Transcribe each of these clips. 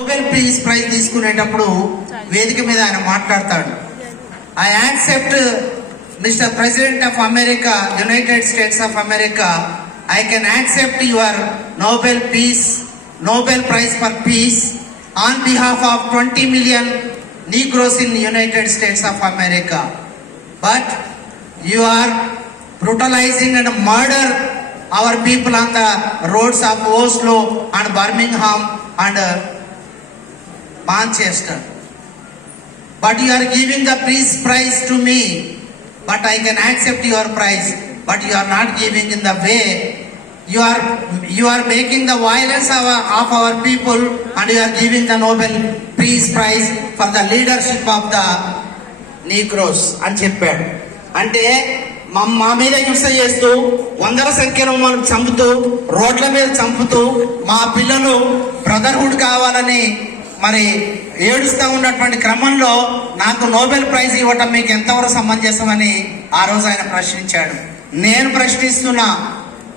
Nobel peace prize తీసుకునేటప్పుడు వేదిక మీద ఆయన మాట్లాడతాడు. I accept mister president of America, United states of America, I can accept your Nobel prize for piece on behalf of 20 million Negroes in United States of America. But you are brutalizing and murder our people on the roads of Oslo and Birmingham and Manchester. But you are giving the peace prize to me, but I can accept your prize, but you are not giving in the way. You are making the violence of our people, and you are giving the Nobel Peace Prize for the leadership of the Negroes అని చెప్పాడు. అంటే మా మీద హింస చేస్తూ వందల సంఖ్యలో మనం చంపుతూ రోడ్ల మీద చంపుతూ మా పిల్లలు బ్రదర్హుడ్ కావాలని మరి ఏడుస్తూ ఉన్నటువంటి క్రమంలో నాకు నోబెల్ ప్రైజ్ ఇవ్వటం మీకు ఎంతవరకు సమంజసమని ఆ రోజు ఆయన ప్రశ్నించాడు. నేను ప్రశ్నిస్తున్నా,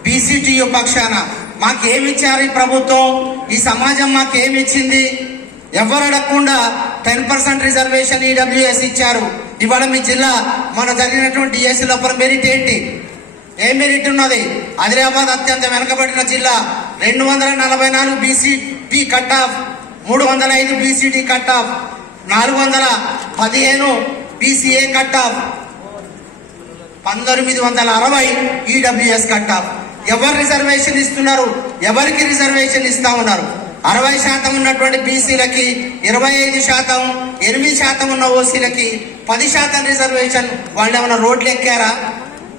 బీసీటీయూ పక్షాన మాకేమిచ్చారు ఈ ప్రభుత్వం, ఈ సమాజం మాకేమిచ్చింది? ఎవరు అడగకుండా 10% రిజర్వేషన్ ఈడబ్ల్యూఎస్ ఇచ్చారు. ఇవాళ మీ జిల్లా మన జరిగినటువంటి డిఎస్సి లోపల మెరిట్ ఏంటి? ఏ మెరిట్ ఉన్నది? ఆదిలాబాద్ అత్యంత వెనుకబడిన జిల్లా, 244 BCT cut off, 305 BCT cut off, 415 BCA cut off, 1960 EWS cut off. ఎవరు రిజర్వేషన్ ఇస్తున్నారు? ఎవరికి రిజర్వేషన్ ఇస్తా ఉన్నారు? 60% ఉన్నటువంటి బీసీలకి 25%, 8% ఉన్న ఓసీలకి 10% రిజర్వేషన్. వాళ్ళు ఏమైనా రోడ్లు ఎక్కారా?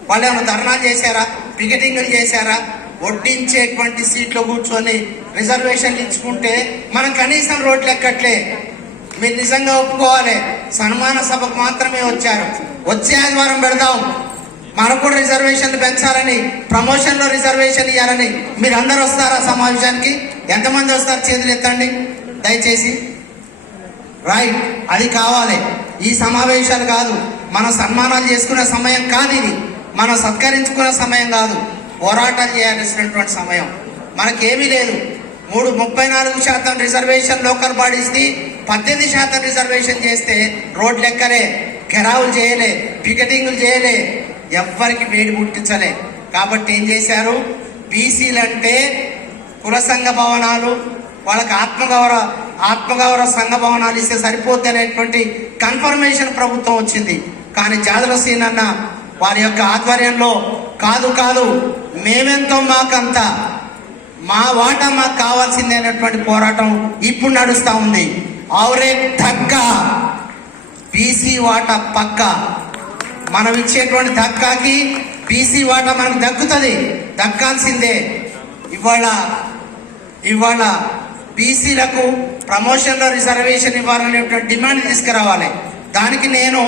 వాళ్ళు ఏమైనా ధర్నాలు చేశారా? పికెటింగ్లు చేశారా? వడ్డించేటువంటి సీట్లో కూర్చొని రిజర్వేషన్లు ఇచ్చుకుంటే మనం కనీసం రోడ్లు ఎక్కట్లే. మీరు నిజంగా ఒప్పుకోవాలి, సన్మాన సభకు మాత్రమే వచ్చారు. వచ్చే ఆదివారం పెడదాం, మనకు కూడా రిజర్వేషన్లు పెంచాలని, ప్రమోషన్లో రిజర్వేషన్ ఇవ్వాలని. మీరు అందరు వస్తారా సమావేశానికి? ఎంతమంది వస్తారు? చేతులు ఎత్తండి దయచేసి. రైట్, అది కావాలి. ఈ సమావేశాలు కాదు, మనం సన్మానాలు చేసుకునే సమయం కాదు ఇది. మనం సత్కరించుకునే సమయం కాదు, పోరాటాలు చేయాల్సినటువంటి సమయం. మనకేమీ లేదు. 34% రిజర్వేషన్ లోకల్ బాడీస్కి, 18% రిజర్వేషన్ చేస్తే రోడ్లు ఎక్కలే, ఘెరావులు చేయలే, పికెటింగ్లు చేయలే, ఎవ్వరికి వేడి పుట్టించలే. కాబట్టి ఏం చేశారు? బీసీలంటే కుల సంఘ భవనాలు, వాళ్ళకి ఆత్మగౌరవ సంఘ భవనాలు ఇస్తే సరిపోద్ది అనేటువంటి కన్ఫర్మేషన్ ప్రభుత్వం వచ్చింది. కానీ జాదుల సీనన్న వారి యొక్క ఆధ్వర్యంలో కాదు మేమెంతో మాకంత, మా వాటా మాకు కావాల్సిందే అనేటువంటి పోరాటం ఇప్పుడు నడుస్తూ ఉంది. ఆవరే ధక్క, బీసీ వాటా పక్క. మనం ఇచ్చేటువంటి ధక్కాకి బీసీ వాటా మనకు దక్కుతుంది, దక్కాల్సిందే. ఇవాళ బీసీలకు ప్రమోషన్లో రిజర్వేషన్ ఇవ్వాలనేటువంటి డిమాండ్ తీసుకురావాలి. దానికి నేను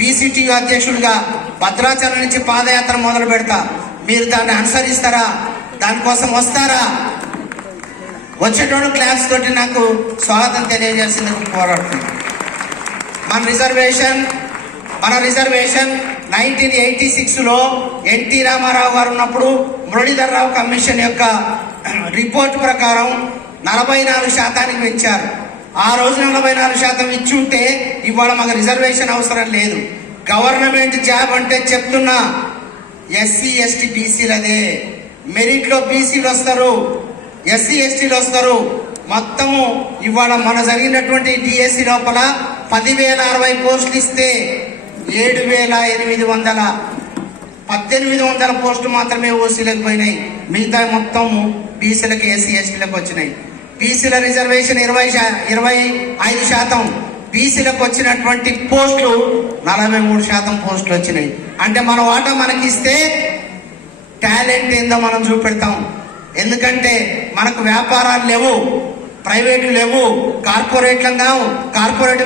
బీసీటీ అధ్యక్షుడిగా భద్రాచలం నుంచి పాదయాత్ర మొదలు పెడతా. మీరు దాన్ని అనుసరిస్తారా? దానికోసం వస్తారా? వచ్చేటోడు క్లాస్ తోటి నాకు స్వాగతం తెలియజేసింది పోరాడుతుంది. మన రిజర్వేషన్ 1986లో ఎన్టీ రామారావు గారు ఉన్నప్పుడు మురళీధర్రావు కమిషన్ యొక్క రిపోర్ట్ ప్రకారం 44% పెంచారు. ఆ రోజు 44% ఇచ్చుంటే ఇవాళ మాకు రిజర్వేషన్ అవసరం లేదు. గవర్నమెంట్ జాబ్ అంటే చెప్తున్నా, ఎస్సీ ఎస్టీ బీసీలదే. మెరిట్లో బీసీలు వస్తారు, ఎస్సీ ఎస్టీలు వస్తారు. మొత్తము ఇవాళ మన జరిగినటువంటి డిఎస్సి లోపల 10,060 పోస్టులు ఇస్తే 7,800 పోస్టులు మాత్రమే ఓసీలకు పోయినాయి. మిగతా మొత్తం బీసీలకు, ఎస్సీ ఎస్టీలకు వచ్చినాయి. బీసీల రిజర్వేషన్ 25%, బీసీలకు వచ్చినటువంటి పోస్టులు 43% పోస్టులు వచ్చినాయి. అంటే మన వాటా మనకిస్తే టాలెంట్ ఏందో మనం చూపెడతాం. ఎందుకంటే మనకు వ్యాపారాలు లేవు, ప్రైవేటు లేవు, కార్పొరేట్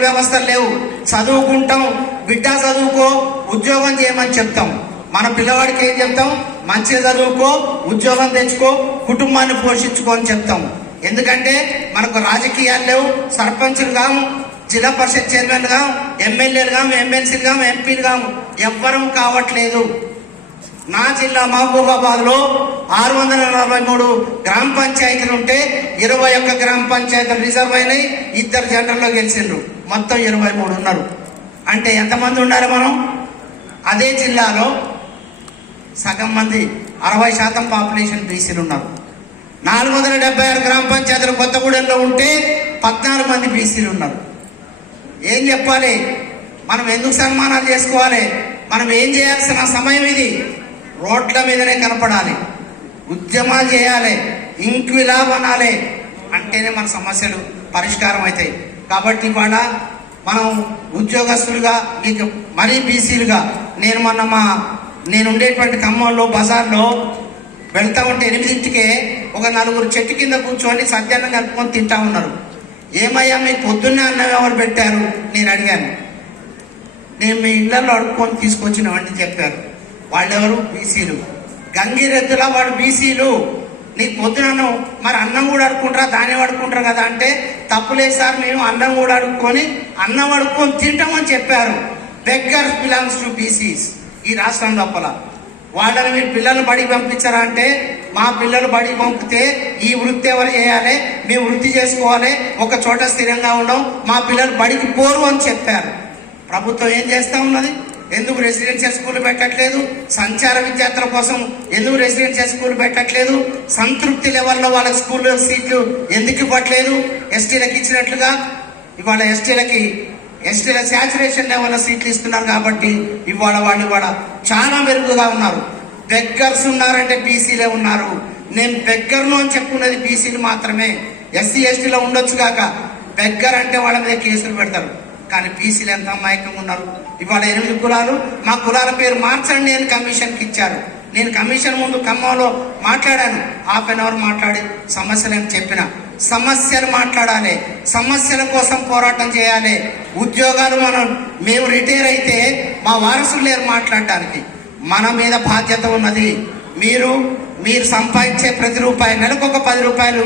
వ్యవస్థలు లేవు. చదువుకుంటాం, బిడ్డ చదువుకో, ఉద్యోగం చేయమని చెప్తాం. మన పిల్లవాడికి ఏం చెప్తాం? మంచిగా చదువుకో, ఉద్యోగం తెచ్చుకో, కుటుంబాన్ని పోషించుకో అని చెప్తాం. ఎందుకంటే మనకు రాజకీయాలు లేవు, సర్పంచులు కాము, జిల్లా పరిషత్ చైర్మన్ కాము, ఎమ్మెల్యేలు కాము, ఎమ్మెల్సీలు కాము, ఎంపీలు కాము, ఎవ్వరం కావట్లేదు. నా జిల్లా మహబూబాబాద్లో 643 గ్రామ పంచాయతీలు ఉంటే 21 గ్రామ పంచాయతీలు రిజర్వ్ అయినాయి, 2 జనరల్లో గెలిచిండ్రు, మొత్తం 23 ఉన్నారు. అంటే ఎంతమంది ఉండాలి మనం? అదే జిల్లాలో సగం మంది 60% పాపులేషన్ బీసీలు ఉన్నారు. 476 గ్రామ పంచాయతీలు కొత్తగూడెంలో ఉంటే 14 మంది బీసీలు ఉన్నారు. ఏం చెప్పాలి? మనం ఎందుకు సన్మానాలు చేసుకోవాలి? మనం ఏం చేయాల్సిన సమయం ఇది. రోడ్ల మీదనే కనపడాలి, ఉద్యమాలు చేయాలి, ఇంక్విలాబ్ అనాలి, అంటేనే మన సమస్యలు పరిష్కారం అవుతాయి. కాబట్టి ఇవాళ మనం ఉద్యోగస్తులుగా మీకు మరీ బీసీలుగా నేను ఉండేటువంటి ఖమ్మంలో బజార్లో వెళ్తా ఉంటే 8ంటికే ఒక 4 చెట్టు కింద కూర్చొని సద్యాన్నం కలుపుకొని తింటా ఉన్నారు. ఏమయ్యా మీకు పొద్దున్నే అన్నం ఎవరు పెట్టారు నేను అడిగాను. నేను మీ ఇళ్లలో అడుక్కొని తీసుకొచ్చినవన్నీ చెప్పారు. వాళ్ళెవరు? బీసీలు. గంగిరెద్దులా వాడు బీసీలు. నీకు పొద్దున మరి అన్నం కూడా అడుక్కుంటారా, ధాన్యం అడుక్కుంటారు కదా అంటే తప్పులేదు సార్, మేము అన్నం కూడా అడుక్కొని తింటామని చెప్పారు. బెగ్గర్స్ బిలాంగ్స్ టు బీసీస్ ఈ రాష్ట్రం లోపల. వాళ్ళని మీరు పిల్లలు బడికి పంపించారా అంటే మా పిల్లలు బడికి పంపితే ఈ వృత్తి ఎవరు చేయాలి, మేము వృత్తి చేసుకోవాలి, ఒక చోట స్థిరంగా ఉండడం, మా పిల్లలు బడికి పోరు అని చెప్పారు. ప్రభుత్వం ఏం చేస్తా ఉన్నది? ఎందుకు రెసిడెన్షియల్ స్కూల్ పెట్టట్లేదు? సంచార విద్యార్థుల కోసం ఎందుకు రెసిడెన్షియల్ స్కూల్ పెట్టట్లేదు? సంతృప్తి లెవెల్లో వాళ్ళకి స్కూల్లో సీట్లు ఎందుకు ఇవ్వట్లేదు? ఎస్టీలకు ఇచ్చినట్లుగా ఇవాళ ఎస్టీల శాచురేషన్ లెవెల్లో సీట్లు ఇస్తున్నారు. కాబట్టి వాళ్ళు చాలా మెరుగుగా ఉన్నారు. బెగ్గర్స్ ఉన్నారంటే బీసీలే ఉన్నారు. నేను బెగ్గర్ను అని చెప్పుకున్నది బీసీలు మాత్రమే. ఎస్సీ ఎస్టీలో ఉండొచ్చు కాక బెగ్గర్ అంటే వాళ్ళ మీద కేసులు పెడతారు. కానీ బీసీలు ఎంత అమాయకంగా ఉన్నారు. ఇవాళ 8 కులాలు, మా కులాల పేరు మార్చండి అని కమిషన్కి ఇచ్చారు. నేను కమిషన్ ముందు ఖమ్మంలో మాట్లాడాను, ½ గంట మాట్లాడి సమస్యలను చెప్పిన. సమస్యలు మాట్లాడాలి, సమస్యల కోసం పోరాటం చేయాలి. ఉద్యోగాలు మేము రిటైర్ అయితే మా వారసులు లేరు మాట్లాడడానికి. మన మీద బాధ్యత ఉన్నది. మీరు సంపాదించే ప్రతి రూపాయి నెలకు 10 రూపాయలు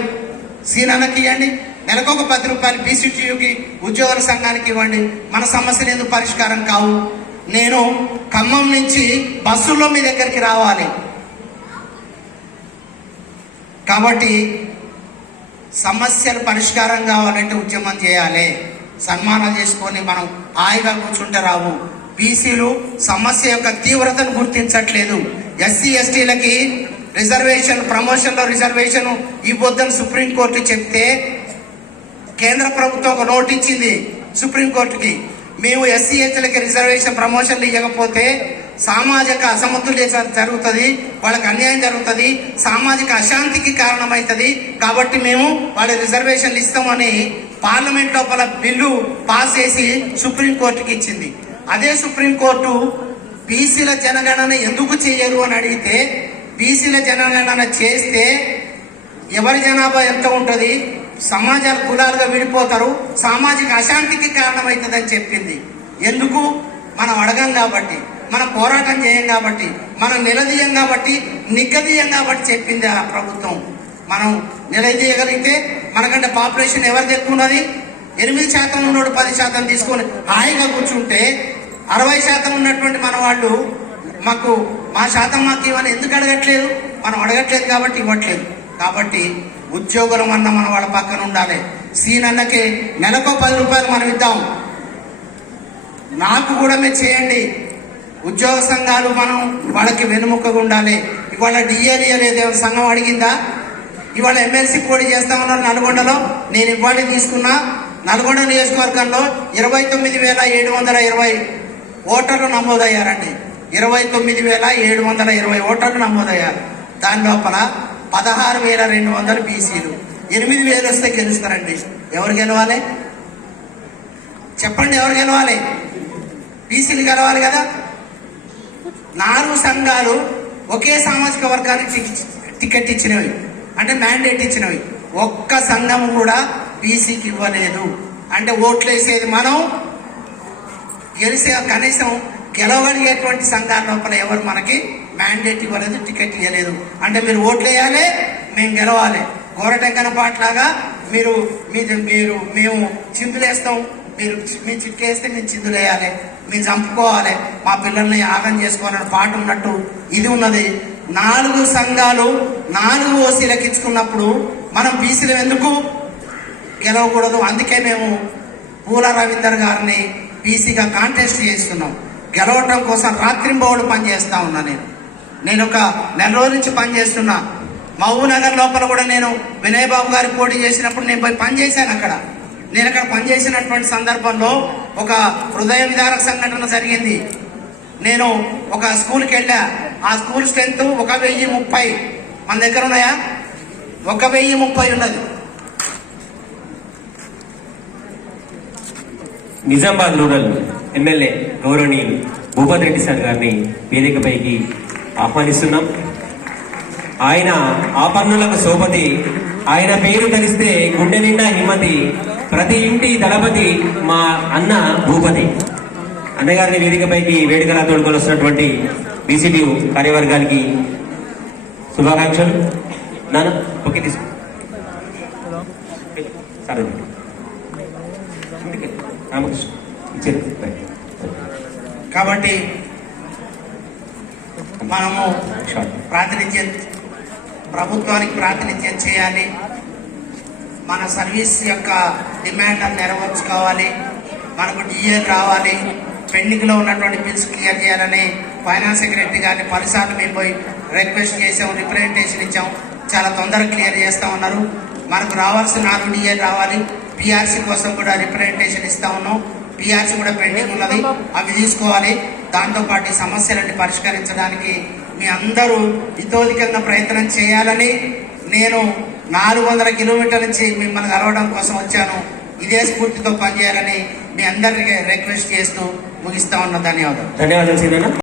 సీనానికి ఇవ్వండి, నెలకు 10 రూపాయలు బీసీటీయూకి ఉద్యోగుల సంఘానికి ఇవ్వండి. మన సమస్యలు ఎందుకు పరిష్కారం కావు? నేను ఖమ్మం నుంచి బస్సుల్లో మీ దగ్గరికి రావాలి. కాబట్టి సమస్యలు పరిష్కారం కావాలంటే ఉద్యమం చేయాలి. సన్మానాలు చేసుకొని మనం హాయిగా కూర్చుంటే రావు. బీసీలు సమస్య యొక్క తీవ్రతను గుర్తించట్లేదు. ఎస్సీ ఎస్టీలకి రిజర్వేషన్, ప్రమోషన్లో రిజర్వేషన్ ఇవ్వద్దని సుప్రీంకోర్టు చెప్తే కేంద్ర ప్రభుత్వం ఒక నోట్ ఇచ్చింది సుప్రీంకోర్టుకి. మేము ఎస్సీ ఎస్టీలకి రిజర్వేషన్ ప్రమోషన్లు ఇవ్వకపోతే సామాజిక అసమతుల్యత జరుగుతుంది, వాళ్ళకి అన్యాయం జరుగుతుంది, సామాజిక అశాంతికి కారణమవుతుంది. కాబట్టి మేము వాళ్ళ రిజర్వేషన్లు ఇస్తామని పార్లమెంట్ లోపల బిల్లు పాస్ చేసి సుప్రీంకోర్టుకి ఇచ్చింది. అదే సుప్రీంకోర్టు బీసీల జనగణన ఎందుకు చేయరు అని అడిగితే, బీసీల జనగణన చేస్తే ఎవరి జనాభా ఎంత ఉంటుంది, సమాజాలు కులాలుగా విడిపోతారు, సామాజిక అశాంతికి కారణమవుతుందని చెప్పింది. ఎందుకు? మనం అడగం కాబట్టి, మనం పోరాటం చేయం కాబట్టి, మనం నిలదీయం కాబట్టి, నిగ్గదీయం కాబట్టి చెప్పింది ఆ ప్రభుత్వం. మనం నిలదీయగలిగితే మనకంటే పాపులేషన్ ఎవరిది ఎక్కువ ఉన్నది? 8% ఉన్నోడు 10% తీసుకొని హాయిగా కూర్చుంటే 60% ఉన్నటువంటి మన వాళ్ళు మా శాతం మాకు ఇవన్నీ ఎందుకు అడగట్లేదు? మనం అడగట్లేదు కాబట్టి ఇవ్వట్లేదు. కాబట్టి ఉద్యోగులు మన వాళ్ళ పక్కన ఉండాలి. సీనన్నకి నెలకు 10 రూపాయలు మనం ఇద్దాం, నాకు కూడా మీరు చేయండి. ఉద్యోగ సంఘాలు మనం వాళ్ళకి వెనుముక్కగా ఉండాలి. ఇవాళ డిఏలు ఇవ్వలేదు, సంఘం అడిగిందా? ఇవాళ ఎమ్మెల్సీ పోటీ చేస్తామన్నారు నల్గొండలో. నేను ఇవాళ తీసుకున్నా, నల్గొండ నియోజకవర్గంలో 29,720 ఓటర్లు నమోదయ్యారండి. 29,720 ఓటర్లు నమోదయ్యారు. దాని లోపల 16,200 బీసీలు. 8,000 వస్తే గెలుస్తారండి. ఎవరు గెలవాలి చెప్పండి? ఎవరు గెలవాలి? బీసీలు గెలవాలి కదా. 4 సంఘాలు ఒకే సామాజిక వర్గానికి టికెట్ ఇచ్చినవి, అంటే మ్యాండేట్ ఇచ్చినవి. ఒక్క సంఘం కూడా బీసీకి ఇవ్వలేదు. అంటే ఓట్లేసేది మనం, కనీసం గెలవగలిగేటువంటి సంఘాల లోపల ఎవరు మనకి మ్యాండేట్ ఇవ్వలేదు, టికెట్ ఇవ్వలేదు. అంటే మీరు ఓట్లు వేయాలి, మేము గెలవాలి. గోరటెంకన పాటలాగా మేము చిందులేస్తాం, మీరు మీ చిట్కేస్తే మేము చిందులేయాలి, మీరు చంపుకోవాలి, మా పిల్లల్ని యాగం చేసుకోవాలని పాట ఉన్నట్టు ఇది ఉన్నది. 4 సంఘాలు 4 ఓసీలకు ఇచ్చుకున్నప్పుడు మనం బీసీలు ఎందుకు గెలవకూడదు? అందుకే మేము పూల రవీందర్ గారిని బీసీగా కాంటెస్ట్ చేస్తున్నాం. గెలవటం కోసం రాత్రింబవళ్ళు పనిచేస్తా ఉన్నా. నేను ఒక నెల రోజుల నుంచి పనిచేస్తున్నా. మహబూబ్ నగర్ లోపల కూడా నేను వినయ్ బాబు గారి పోటీ చేసినప్పుడు నేను పోయి పనిచేశాను అక్కడ. నేను అక్కడ పనిచేసినటువంటి సందర్భంలో ఒక హృదయ విదారక సంఘటన జరిగింది. నేను ఒక స్కూల్కి వెళ్ళా. ఆ స్కూల్ స్ట్రెంత్ 1030. మన దగ్గర ఉన్నాయా? 1030 ఉన్నది. నిజామాబాద్ రూరల్ ఎమ్మెల్యే గౌరవనీయులు భూపతి రెడ్డి సార్ గారిని వేదికపైకి ఆహ్వానిస్తున్నాం. ఆయన ఆపన్నులకు సోపతి, ఆయన పేరు తెలిస్తే గుండె నిండా హిమ్మతి, ప్రతి ఇంటి దళపతి మా అన్న భూపతి. అన్నగారిని వేదికపైకి వేడుకలా తోడుకొని వస్తున్నటువంటి బీసీటీ కార్యవర్గానికి శుభాకాంక్షలు. నాన్న ఓకే తీసుకో సరే రామకృష్ణ ఇచ్చేది. కాబట్టి మనము ప్రభుత్వానికి ప్రాతినిధ్యం చేయాలి. మన సర్వీస్ యొక్క డిమాండ్ నెరవేర్చుకోవాలి. మనకు డిఏ రావాలి. పెండింగ్లో ఉన్నటువంటి బిల్స్ క్లియర్ చేయాలని ఫైనాన్స్ సెక్రటరీ గారిని పలుసార్లు మేము పోయి రిక్వెస్ట్ చేసాం, రిప్రజెంటేషన్ ఇచ్చాం. చాలా తొందరగా క్లియర్ చేస్తూ ఉన్నారు. మనకు రావాల్సిన 4 డిఏ రావాలి. పిఆర్సీ కోసం కూడా రిప్రజెంటేషన్ ఇస్తా ఉన్నాం. పిఆర్సీ కూడా పెండింగ్ ఉన్నది, అవి తీసుకోవాలి. దాంతోపాటు ఈ సమస్యలన్నీ పరిష్కరించడానికి మీ అందరూ ఇతోధికంగా ప్రయత్నం చేయాలని నేను 400 కిలోమీటర్ల నుంచి మిమ్మల్ని కలవడం కోసం వచ్చాను. ఇదే స్ఫూర్తితో పనిచేయాలని మీ అందరికీ రిక్వెస్ట్ చేస్తూ ముగిస్తా ఉన్నా. ధన్యవాదాలు.